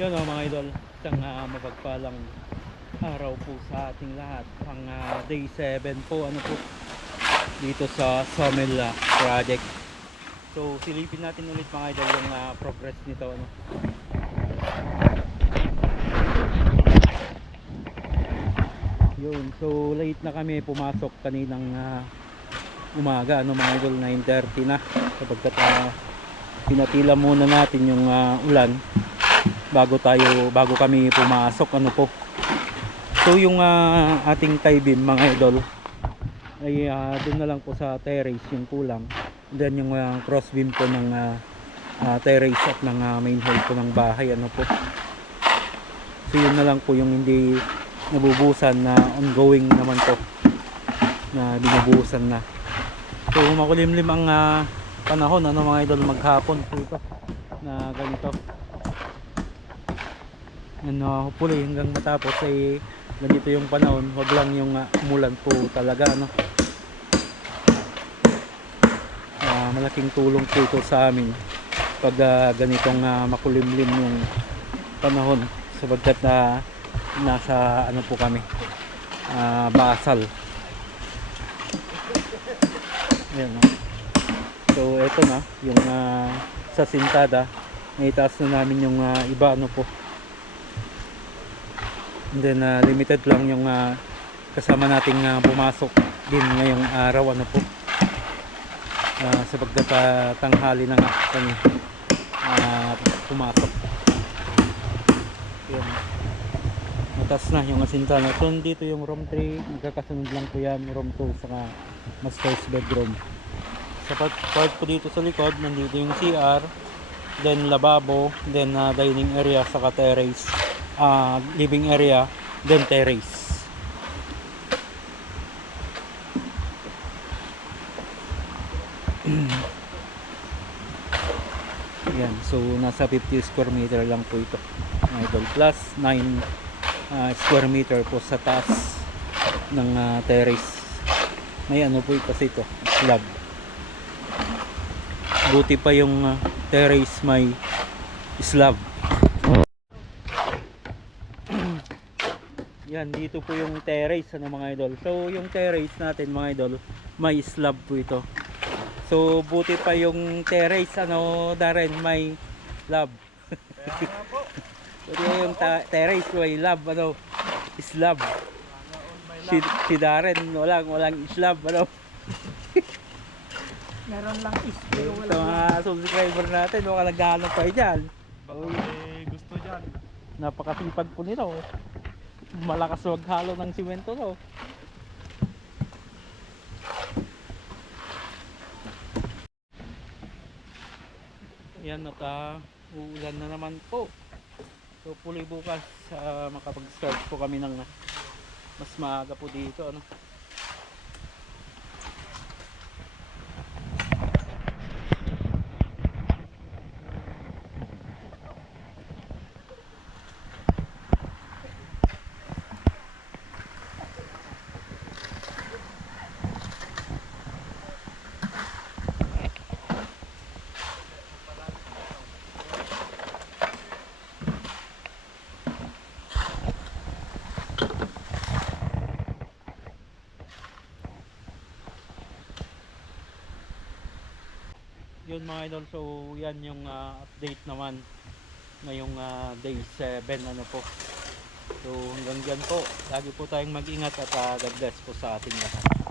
Yun o mga idol, isang mapagpalang araw po sa ating lahat. Ang day 7 po dito sa Sawmill project. So silipin natin ulit mga idol yung progress nito Yun, so late na kami pumasok kaninang umaga mga idol, 9:30 na kapag pinatila muna natin yung ulan bago kami pumasok So yung ating tie beam mga idol ay doon na lang po sa terrace yung kulang, then yung cross beam po ng terrace at ng main hall po ng bahay So yun na lang po yung hindi nabubusan, na ongoing naman po na binubusan na. So makulimlim ang panahon mga idol, maghapon po ito na ganito. Hopefully hanggang matapos ay ganito yung panahon, wag lang yung umulan po talaga malaking tulong po ito sa amin pag ganitong makulimlim yung panahon, sabagkat nasa po kami, basal. Ayan, so eto na yung sa sintada, naitaas na namin yung iba po. And then limited lang yung kasama nating pumasok din ngayong araw sapagkat tanghali na nga kami pumasok. Yan, matas na yung asintana. So dito yung room 3, magkakasunod lang po yan, room 2 saka master's bedroom. Sa part po dito sa likod, nandito yung CR, then lababo, then dining area saka terrace, living area, then terrace. Yan, so nasa 50 square meter lang po ito idol, plus 9 square meter po sa taas ng terrace. May po kasi ito, slab. Buti pa yung terrace may slab. Yan, dito po yung terrace mga idol. So yung terrace natin mga idol, may slab po ito. So buti pa yung terrace Darren, may slab. Buti yung terrace may slab. Si Darren walang slab Meron lang pero wala. So mga subscriber natin, naghahanap pa dyan. Baka may gusto dyan. Napakasipag po nito. Malakas maghalo ng simento Yan, uulan na naman po. So hopefully bukas makapag-start po kami ng mas maaga po dito Yun mga idol, so yan yung update naman ngayong day 7 po. So hanggang dyan po, lagi po tayong mag-ingat at God bless po sa ating lahat.